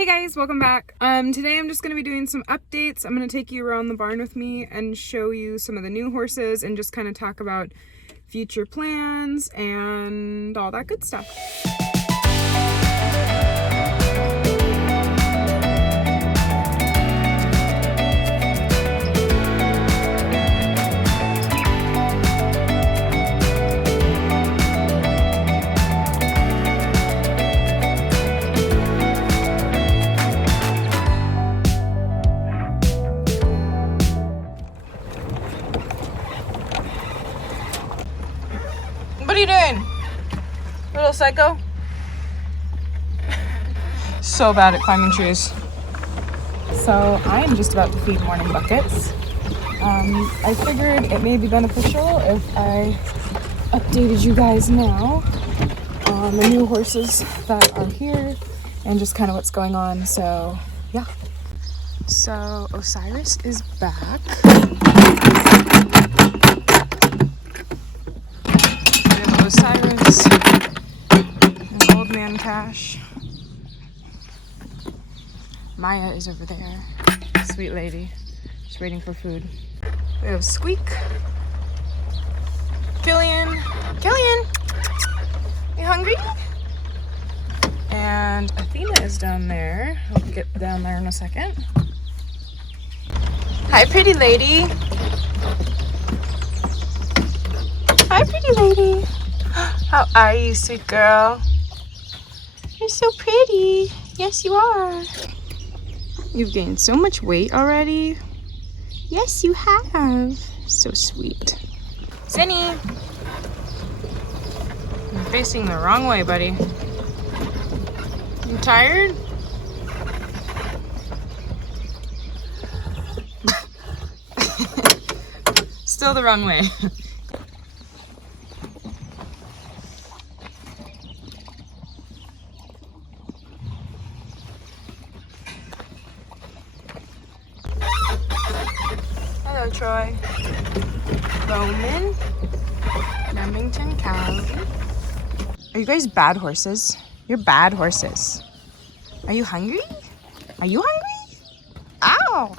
Hey guys, welcome back. Today I'm just going to be doing some updates. I'm going to take you around the barn with me and show you some of the new horses and just kind of talk about future plans and all that good stuff. What are you doing? Little psycho? So bad at climbing trees. So I am just about to feed morning buckets. I figured it may be beneficial if I updated you guys now on the new horses that are here and just kind of what's going on. So yeah. So Osiris is back. Osiris and Old Man Cash. Maya is over there. Sweet lady. She's waiting for food. We have Squeak. Killian. Killian! You hungry? And Athena is down there. I'll get down there in a second. Hi, pretty lady. Hi, pretty lady. How are you, sweet girl? You're so pretty. Yes, you are. You've gained so much weight already. Yes, you have. So sweet. Zinni! You're facing the wrong way, buddy. You tired? Still the wrong way. Hello, Troy. Bowman. Remington, Cali. Are you guys bad horses? You're bad horses. Are you hungry? Are you hungry? Ow!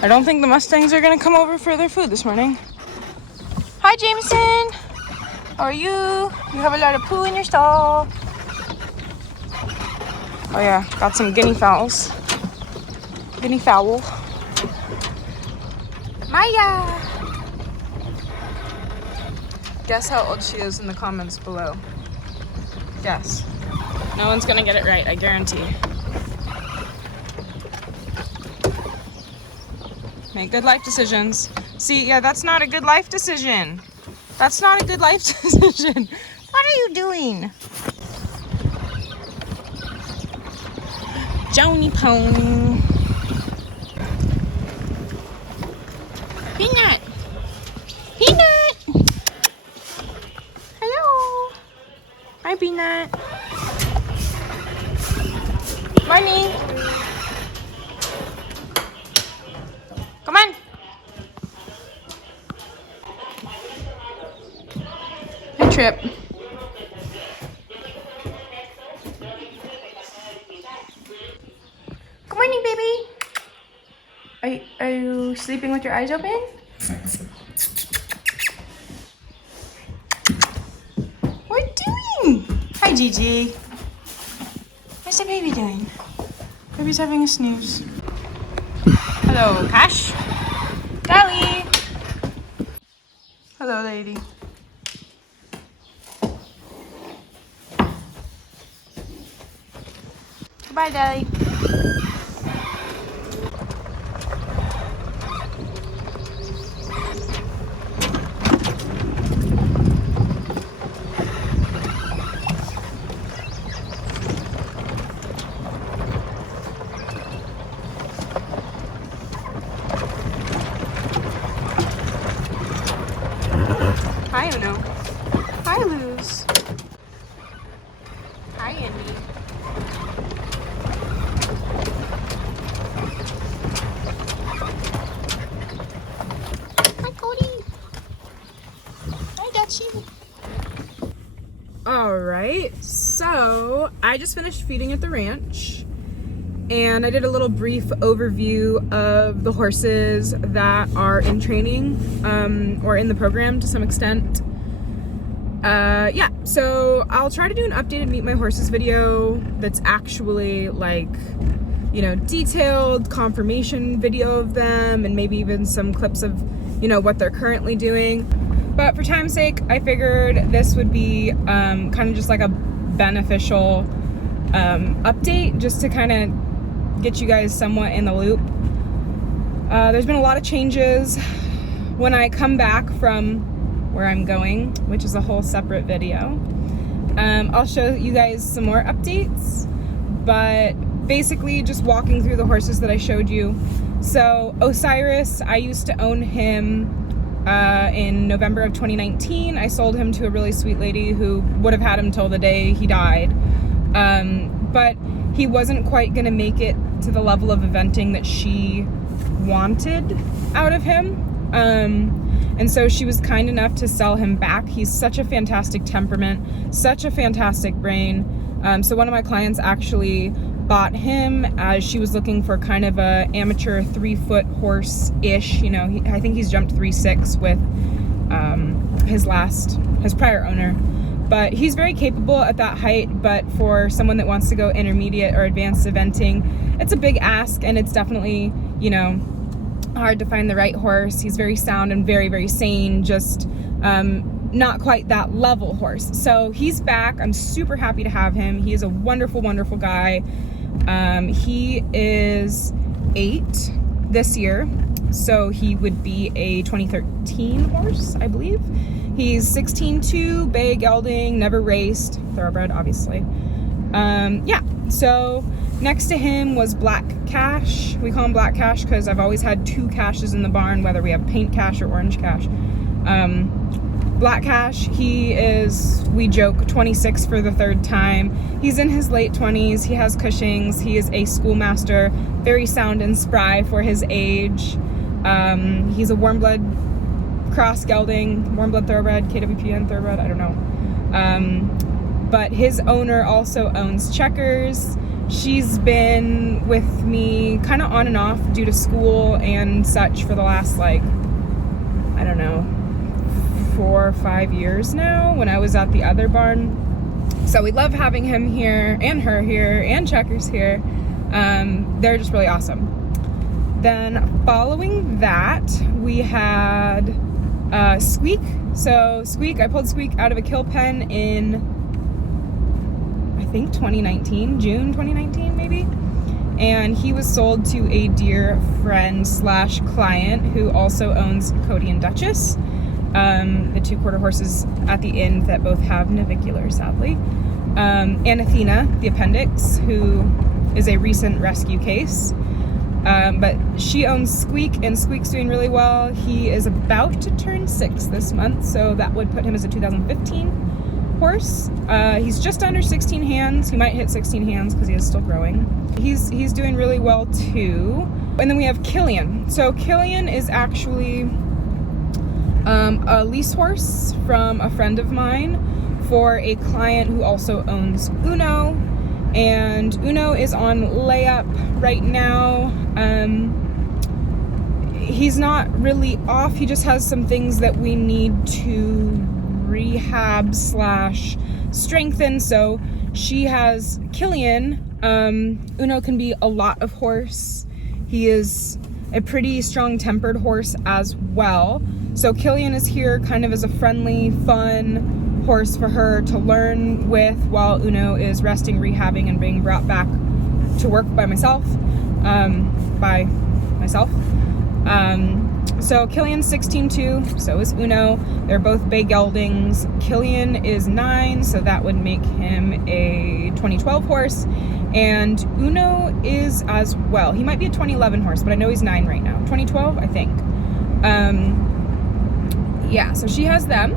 I don't think the Mustangs are gonna come over for their food this morning. Hi, Jameson. How are you? You have a lot of poo in your stall. Oh yeah, got some guinea fowls. Guinea fowl. Maya! Guess how old she is in the comments below. Guess. No one's gonna get it right, I guarantee. Make good life decisions. See, yeah, that's not a good life decision. That's not a good life decision. What are you doing? Joni Pony. Peanut! Peanut! Hello! Hi, Peanut. Morning! Come on! Hi, Trip. Good morning, baby! Are you sleeping with your eyes open? What are you doing? Hi, Gigi. What's the baby doing? Baby's having a snooze. Hello, Cash. Cali. Hello, lady. Goodbye, Daddy. Hi, Uno. Hi, Luz. Hi, Andy. Hi, Cody. Hi, Dutchie. All right, so I just finished feeding at the ranch. and I did a little brief overview of the horses that are in training or in the program to some extent. Yeah, so I'll try to do an updated Meet My Horses video that's actually like, you know, detailed confirmation video of them, and maybe even some clips of, you know, what they're currently doing. But for time's sake, I figured this would be kind of just like a beneficial update, just to kind of get you guys somewhat in the loop. There's been a lot of changes. When I come back from where I'm going, which is a whole separate video, I'll show you guys some more updates, but basically just walking through the horses that I showed you. So Osiris, I used to own him in November of 2019. I sold him to a really sweet lady who would have had him till the day he died, but he wasn't quite gonna make it to the level of eventing that she wanted out of him. And so she was kind enough to sell him back. He's such a fantastic temperament, such a fantastic brain. So one of my clients actually bought him as she was looking for kind of a amateur 3-foot horse-ish. You know, I think he's jumped 3.6 with his prior owner. But he's very capable at that height, but for someone that wants to go intermediate or advanced eventing, it's a big ask, and it's definitely, you know, hard to find the right horse. He's very sound and very, very sane, just not quite that level horse. So he's back. I'm super happy to have him. He is a wonderful, wonderful guy. He is 8 this year, so he would be a 2013 horse, I believe. He's 16.2, bay gelding, never raced, thoroughbred, obviously. Yeah, so next to him was Black Cash. We call him Black Cash because I've always had 2 Cashes in the barn, whether we have Paint Cash or Orange Cash. Black Cash, he is, we joke, 26 for the 3rd time. He's in his late 20s. He has Cushing's. He is a schoolmaster, very sound and spry for his age. He's a warm blood cross gelding, warm blood thoroughbred, KWPN thoroughbred, I don't know. But his owner also owns Checkers. She's been with me kind of on and off due to school and such for the last, like, I don't know, 4 or 5 years now when I was at the other barn. So we love having him here and her here and Checkers here. They're just really awesome. Then following that, we had Squeak. So Squeak, I pulled Squeak out of a kill pen in, I think 2019, June 2019 maybe. And he was sold to a dear friend / client who also owns Cody and Duchess, the 2 quarter horses at the end that both have navicular, sadly. And Athena, the appendix, who is a recent rescue case. But she owns Squeak, and Squeak's doing really well. He is about to turn 6 this month, so that would put him as a 2015 horse. He's just under 16 hands. He might hit 16 hands because he is still growing. He's doing really well too. And then we have Killian. So Killian is actually a lease horse from a friend of mine for a client who also owns Uno. And Uno is on layup right now. He's not really off. He just has some things that we need to rehab / strengthen. So she has Killian. Uno can be a lot of horse. He is a pretty strong tempered horse as well. So Killian is here kind of as a friendly, fun horse for her to learn with while Uno is resting, rehabbing, and being brought back to work by myself. So Killian's 16.2, so is Uno. They're both bay geldings. Killian is 9, so that would make him a 2012 horse. And Uno is as well. He might be a 2011 horse, but I know he's 9 right now. 2012, I think. Yeah, so she has them.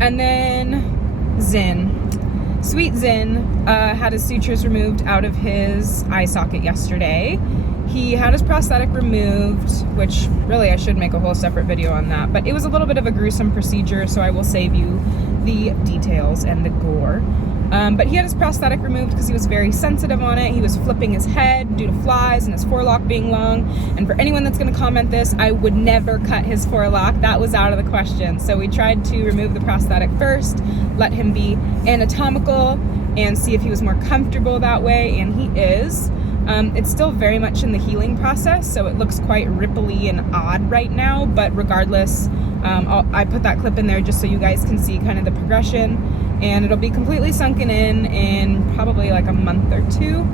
And then Zin. Sweet Zin had his sutures removed out of his eye socket yesterday. He had his prosthetic removed, which really I should make a whole separate video on that, but it was a little bit of a gruesome procedure, so I will save you the details and the gore. But he had his prosthetic removed because he was very sensitive on it. He was flipping his head due to flies and his forelock being long. And for anyone that's going to comment this, I would never cut his forelock. That was out of the question. So we tried to remove the prosthetic first, let him be anatomical, and see if he was more comfortable that way, and he is. It's still very much in the healing process, so it looks quite ripply and odd right now, but regardless, I put that clip in there just so you guys can see kind of the progression, and it'll be completely sunken in probably like a month or two.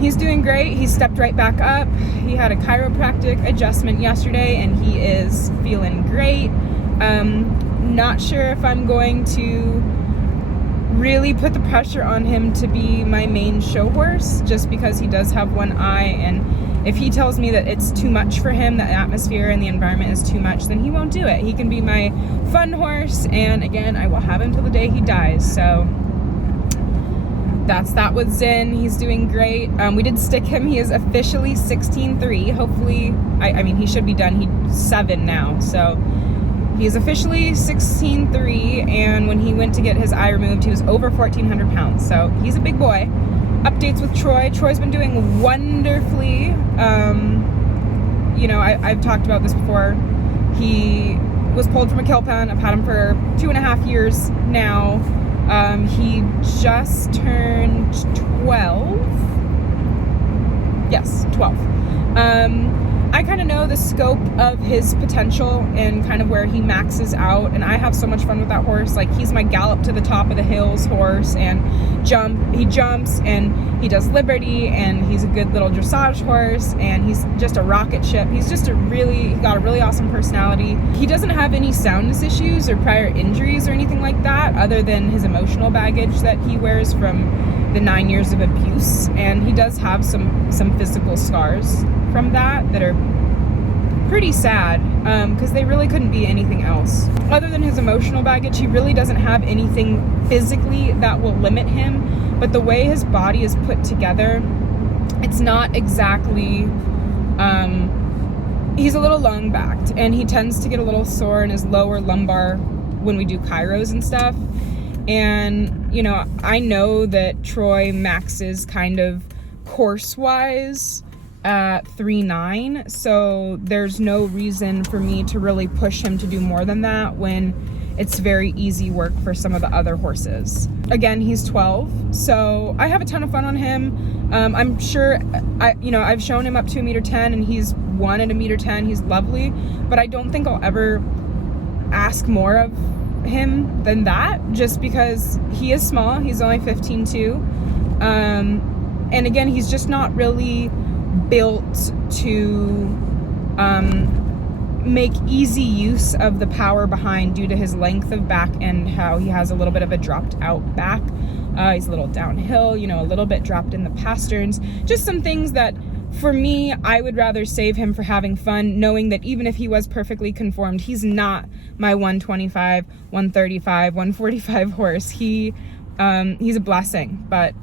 He's doing great. He stepped right back up. He had a chiropractic adjustment yesterday, and he is feeling great. Not sure if I'm going to really put the pressure on him to be my main show horse, just because he does have one eye, and if he tells me that it's too much for him, the atmosphere and the environment is too much, then he won't do it. He can be my fun horse, and again, I will have him till the day he dies. So that's that with Zin. He's doing great. We did stick him. He is officially 16.3. Hopefully, I mean, he should be done. He's 7 now, so he's officially 16.3, and when he went to get his eye removed, he was over 1,400 pounds, so he's a big boy. Updates with Troy. Troy's been doing wonderfully. You know, I've talked about this before. He was pulled from a kill pen. I've had him for 2.5 years now. He just turned 12. Yes, 12. I kind of know the scope of his potential and kind of where he maxes out, and I have so much fun with that horse. Like, he's my gallop to the top of the hills horse, and he jumps and he does liberty, and he's a good little dressage horse, and he's just a rocket ship. He's just got a really awesome personality. He doesn't have any soundness issues or prior injuries or anything like that, other than his emotional baggage that he wears from the 9 years of abuse, and he does have some physical scars from that are pretty sad, because they really couldn't be anything else. Other than his emotional baggage, he really doesn't have anything physically that will limit him, but the way his body is put together, it's not exactly, he's a little long-backed, and he tends to get a little sore in his lower lumbar when we do chiros and stuff. And, you know, I know that Troy maxes kind of course-wise at 3.9, so there's no reason for me to really push him to do more than that when it's very easy work for some of the other horses. Again, he's 12, so I have a ton of fun on him. I'm sure, I've shown him up to 1.10 m, and he's won at 1.10 m. He's lovely, but I don't think I'll ever ask more of him than that, just because he is small. He's only 15.2, and again, he's just not really built to make easy use of the power behind, due to his length of back and how he has a little bit of a dropped out back. He's a little downhill, a little bit dropped in the pasterns. Just some things that, for me, I would rather save him for having fun, knowing that even if he was perfectly conformed, he's not my 125, 135, 145 horse. He's a blessing, but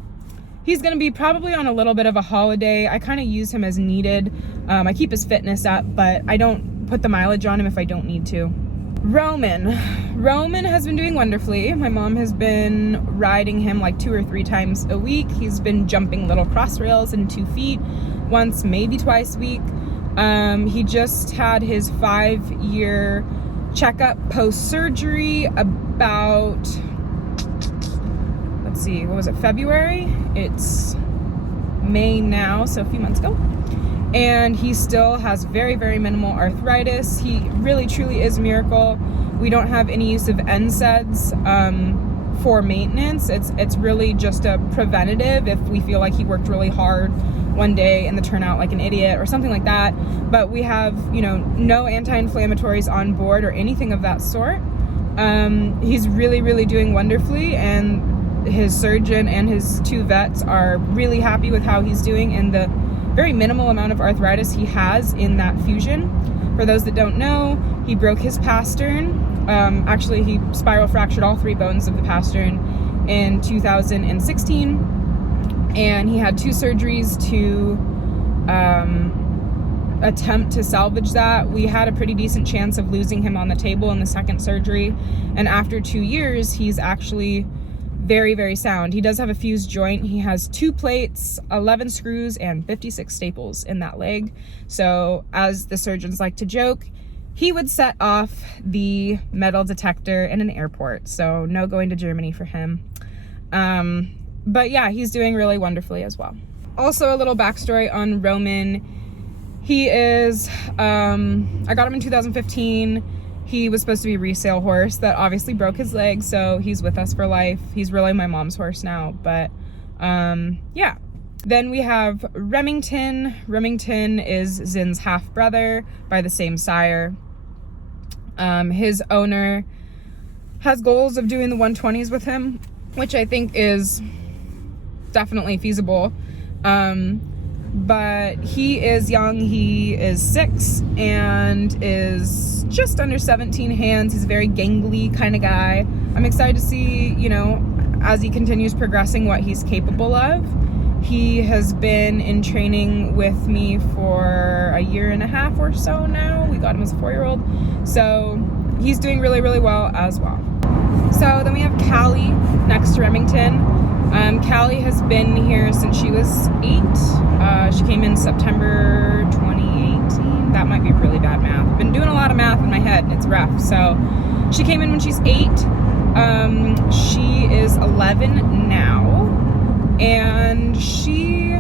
he's going to be probably on a little bit of a holiday. I kind of use him as needed. I keep his fitness up, but I don't put the mileage on him if I don't need to. Roman has been doing wonderfully. My mom has been riding him like 2 or 3 times a week. He's been jumping little cross rails in 2 feet, once, maybe twice a week. He just had his 5-year checkup post-surgery about, let's see, what was it, February? It's May now, so a few months ago. And he still has very, very minimal arthritis. He really, truly is a miracle. We don't have any use of NSAIDs for maintenance. It's really just a preventative if we feel like he worked really hard one day and the turnout like an idiot or something like that. But we have, no anti-inflammatories on board or anything of that sort. He's really, really doing wonderfully, and his surgeon and his 2 vets are really happy with how he's doing and the very minimal amount of arthritis he has in that fusion. For those that don't know, he broke his pastern. Actually, he spiral fractured all 3 bones of the pastern in 2016, and he had 2 surgeries to attempt to salvage that. We had a pretty decent chance of losing him on the table in the 2nd surgery, and after 2 years, he's actually very, very sound. He does have a fused joint. He has 2 plates, 11 screws, and 56 staples in that leg. So as the surgeons like to joke, he would set off the metal detector in an airport. So no going to Germany for him. But yeah, he's doing really wonderfully as well. Also, a little backstory on Roman. He is, I got him in 2015. He was supposed to be a resale horse that obviously broke his leg, so he's with us for life. He's really my mom's horse now, but yeah. Then we have Remington. Remington is Zin's half-brother by the same sire. His owner has goals of doing the 120s with him, which I think is definitely feasible. But he is young. He is 6 and is just under 17 hands. He's a very gangly kind of guy. I'm excited to see, you know, as he continues progressing, what he's capable of. He has been in training with me for a year and a half or so now. We got him as a 4-year-old. So he's doing really, really well as well. So then we have Cali next to Remington. Cali has been here since she was 8. She came in September 2018. That might be really bad math. I've been doing a lot of math in my head and it's rough. So she came in when she's 8. She is 11 now. And she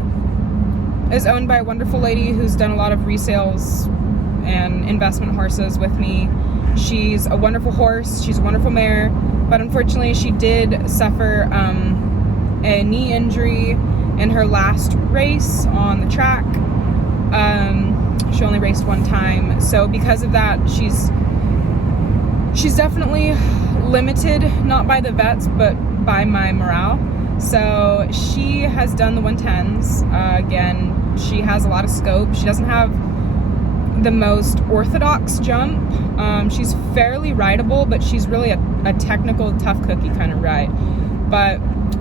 is owned by a wonderful lady who's done a lot of resales and investment horses with me. She's a wonderful horse. She's a wonderful mare. But unfortunately, she did suffer a knee injury in her last race on the track. She only raced 1 time. So because of that, she's definitely limited, not by the vets, but by my morale. So she has done the 110s. Again, she has a lot of scope. She doesn't have the most orthodox jump. She's fairly rideable, but she's really a technical, tough cookie kind of ride. But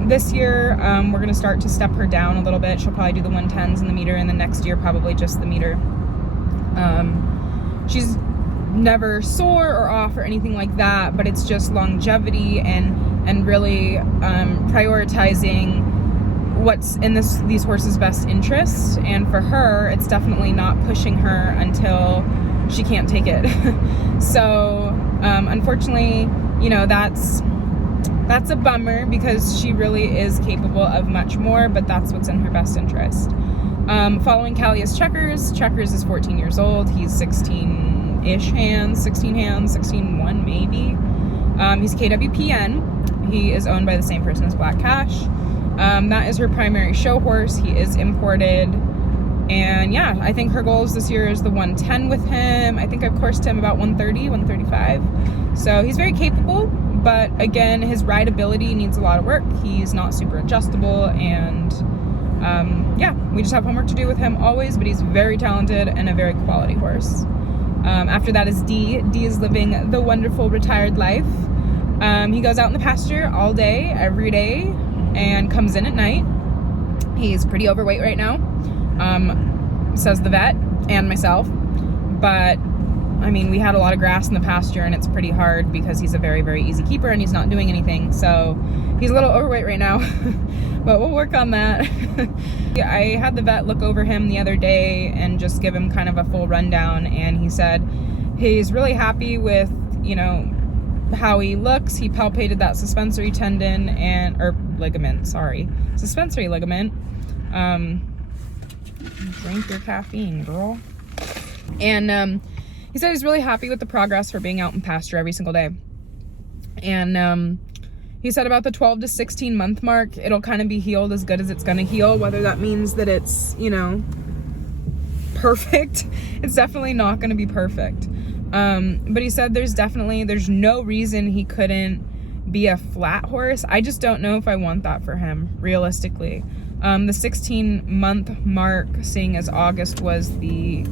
this year, we're going to start to step her down a little bit. She'll probably do the 110s in the meter, and the next year probably just the meter. She's never sore or off or anything like that, but it's just longevity and really prioritizing what's in these horses' best interest. And for her, it's definitely not pushing her until she can't take it. So unfortunately, you know, that's a bummer because she really is capable of much more, but that's what's in her best interest. Following Cali is Checkers. Checkers is 14 years old. He's 16-ish hands, 16-1 maybe. He's KWPN. He is owned by the same person as Black Cash. That is her primary show horse. He is imported. And yeah, I think her goals this year is the 110 with him. I think I've coursed him about 130, 135. So he's very capable, but again, his rideability needs a lot of work. He's not super adjustable, and yeah, we just have homework to do with him always, but he's very talented and a very quality horse. After that is D. D is living the wonderful retired life. He goes out in the pasture all day, every day, and comes in at night. He's pretty overweight right now, says the vet and myself. But, I mean, we had a lot of grass in the pasture, and it's pretty hard because he's a very, very easy keeper, and he's not doing anything. So he's a little overweight right now, but we'll work on that. I had the vet look over him the other day and just give him kind of a full rundown, and he said he's really happy with, you know, how he looks. He palpated that suspensory tendon suspensory ligament. Drink your caffeine, girl. And he said he's really happy with the progress for being out in pasture every single day. And he said about the 12 to 16 month mark, it'll kind of be healed as good as it's going to heal. Whether that means that it's, you know, perfect, it's definitely not going to be perfect. But he said there's no reason he couldn't be a flat horse. I just don't know if I want that for him, realistically. The 16 month mark, seeing as August was the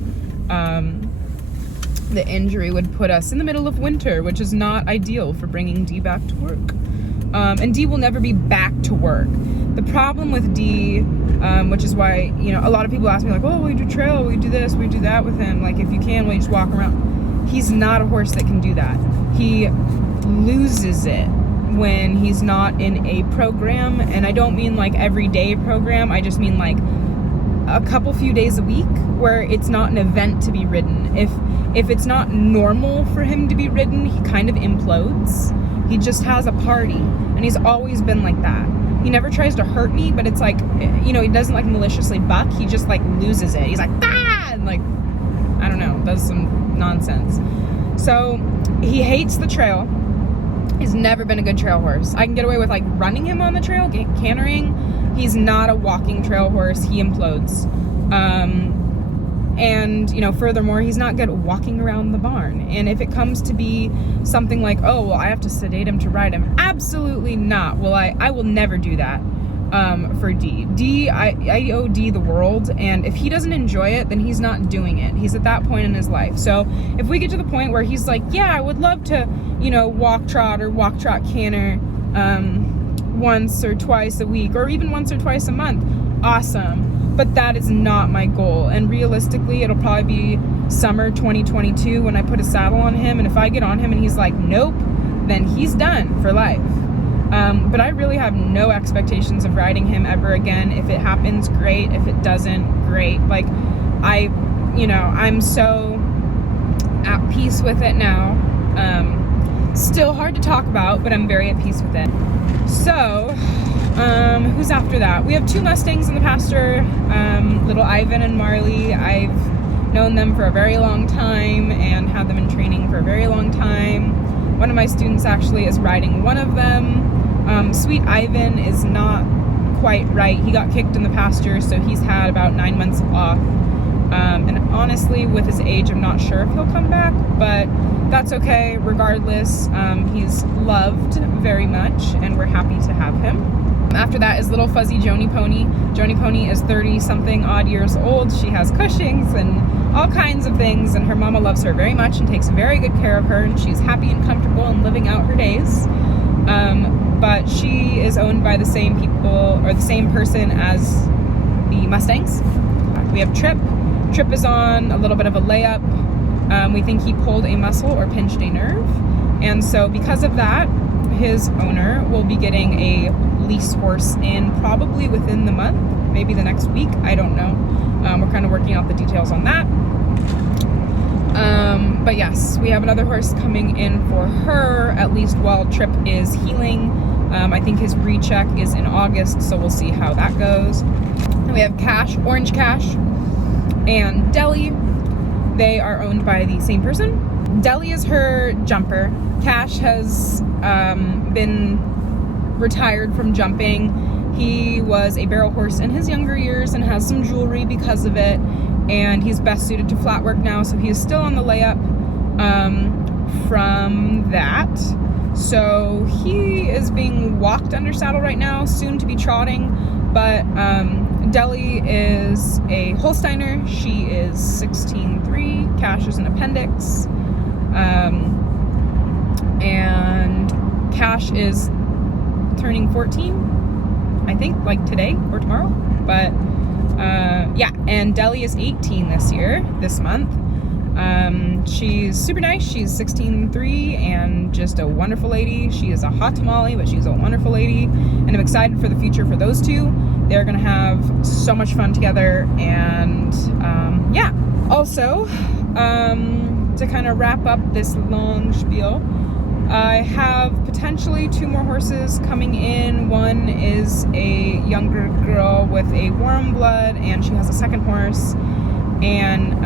injury, would put us in the middle of winter, which is not ideal for bringing D back to work. And D will never be back to work. The problem with D, which is why, you know, a lot of people ask me like, oh, will you do trail? Will you do this? Will you do that with him? Like, if you can, will you just walk around? He's not a horse that can do that. He loses it when he's not in a program, and I don't mean like everyday program, I just mean like a few days a week where it's not an event to be ridden. If it's not normal for him to be ridden, he kind of implodes. He just has a party, and he's always been like that. He never tries to hurt me, but it's like, you know, he doesn't like maliciously buck. He just like loses it. He's like, ah, and like, I don't know, does some nonsense. So he hates the trail. He's never been a good trail horse. I can get away with like running him on the trail, cantering. He's not a walking trail horse. He implodes. And, you know, furthermore, he's not good at walking around the barn. And if it comes to be something like, oh, well, I have to sedate him to ride him, absolutely not. Well, I will never do that for D. I owe D the world. And if he doesn't enjoy it, then he's not doing it. He's at that point in his life. So if we get to the point where he's like, yeah, I would love to, you know, walk trot canter once or twice a week, or even once or twice a month, awesome. But that is not my goal. And realistically, it'll probably be summer 2022 when I put a saddle on him. And if I get on him and he's like, nope, then he's done for life. But I really have no expectations of riding him ever again. If it happens, great. If it doesn't, great. Like, I'm so at peace with it now. Still hard to talk about, but I'm very at peace with it. So, who's after that? We have 2 Mustangs in the pasture, little Ivan and Marley. I've known them for a very long time and had them in training for a very long time. One of my students actually is riding one of them. Sweet Ivan is not quite right. He got kicked in the pasture, so he's had about 9 months off. And honestly, with his age, I'm not sure if he'll come back, but that's okay. Regardless, he's loved very much, and we're happy to have him. After that is little fuzzy Joni Pony. Joni Pony is 30-something odd years old. She has Cushing's and all kinds of things, and her mama loves her very much and takes very good care of her, and she's happy and comfortable and living out her days. But she is owned by the same people, or the same person as the Mustangs. We have Trip. Trip is on a little bit of a layup. We think he pulled a muscle or pinched a nerve. And so because of that, his owner will be getting a lease horse in probably within the month, maybe the next week, I don't know. We're kind of working out the details on that. But yes, we have another horse coming in for her, at least while Trip is healing. I think his recheck is in August, so we'll see how that goes. And we have Cash, Orange Cash, and Deli. They are owned by the same person. Deli is her jumper. Cash has been retired from jumping. He was a barrel horse in his younger years and has some jewelry because of it, and he's best suited to flat work now, so he is still on the layup from that. So he is being walked under saddle right now, soon to be trotting, but Deli is a Holsteiner. She is 16'3". Cash is an appendix. And Cash is turning 14, I think, like today or tomorrow. But yeah, and Deli is 18 this month. She's super nice. She's 16'3" and just a wonderful lady. She is a hot tamale, but she's a wonderful lady, and I'm excited for the future for those two. They're gonna have so much fun together, and yeah. Also, to kind of wrap up this long spiel, I have potentially 2 more horses coming in. One is a younger girl with a warm blood, and she has a second horse, and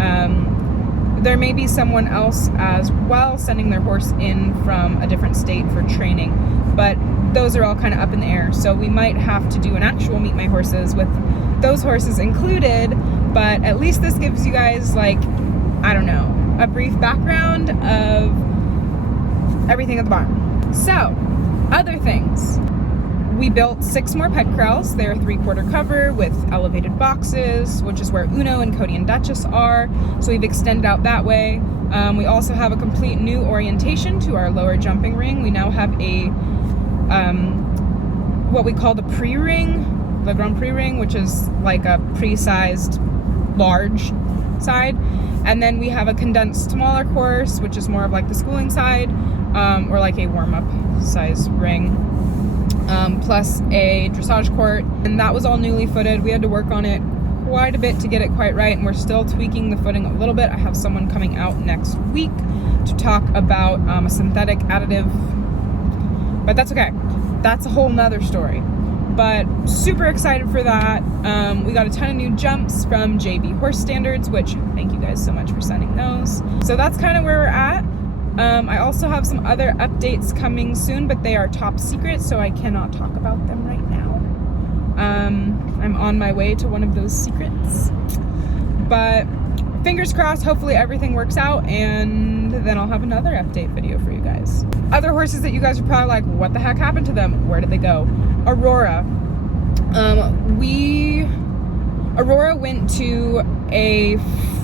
there may be someone else as well sending their horse in from a different state for training, but those are all kind of up in the air. So we might have to do an actual Meet My Horses with those horses included, but at least this gives you guys, like, I don't know, a brief background of everything at the barn. So, other things. We built 6 more pet corrals. They're 3/4 cover with elevated boxes, which is where Uno and Cody and Duchess are. So we've extended out that way. We also have a complete new orientation to our lower jumping ring. We now have a what we call the pre-ring, the Grand Prix ring, which is like a pre-sized large side. And then we have a condensed smaller course, which is more of like the schooling side, or like a warm-up size ring, plus a dressage court. And that was all newly footed. We had to work on it quite a bit to get it quite right, and we're still tweaking the footing a little bit. I have someone coming out next week to talk about a synthetic additive, but that's okay. That's a whole nother story. But super excited for that. We got a ton of new jumps from JB Horse Standards, which thank you guys so much for sending those. So that's kind of where we're at. I also have some other updates coming soon, but they are top secret, so I cannot talk about them right now. I'm on my way to one of those secrets, but fingers crossed, hopefully everything works out, and then I'll have another update video for you guys. Other horses that you guys are probably like, what the heck happened to them? Where did they go? Aurora. Aurora went to a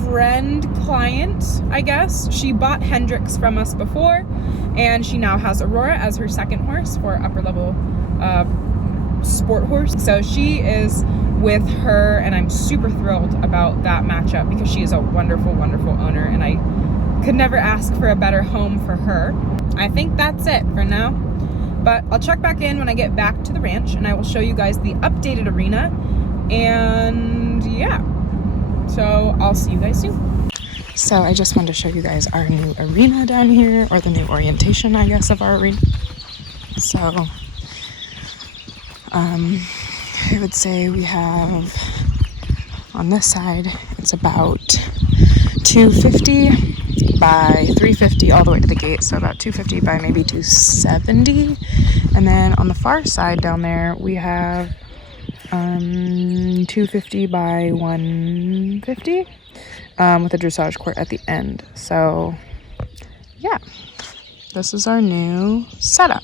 friend client, I guess. She bought Hendrix from us before, and she now has Aurora as her second horse for upper level sport horse. So she is with her, and I'm super thrilled about that matchup because she is a wonderful, wonderful owner, and I could never ask for a better home for her. I think that's it for now, but I'll check back in when I get back to the ranch, and I will show you guys the updated arena. And yeah, so I'll see you guys soon. So I just wanted to show you guys our new arena down here, or the new orientation, I guess, of our arena. So I would say we have, on this side, it's about 250 by 350 all the way to the gate, so about 250 by maybe 270. And then on the far side down there, we have 250 by 150 with a dressage court at the end. So yeah, this is our new setup.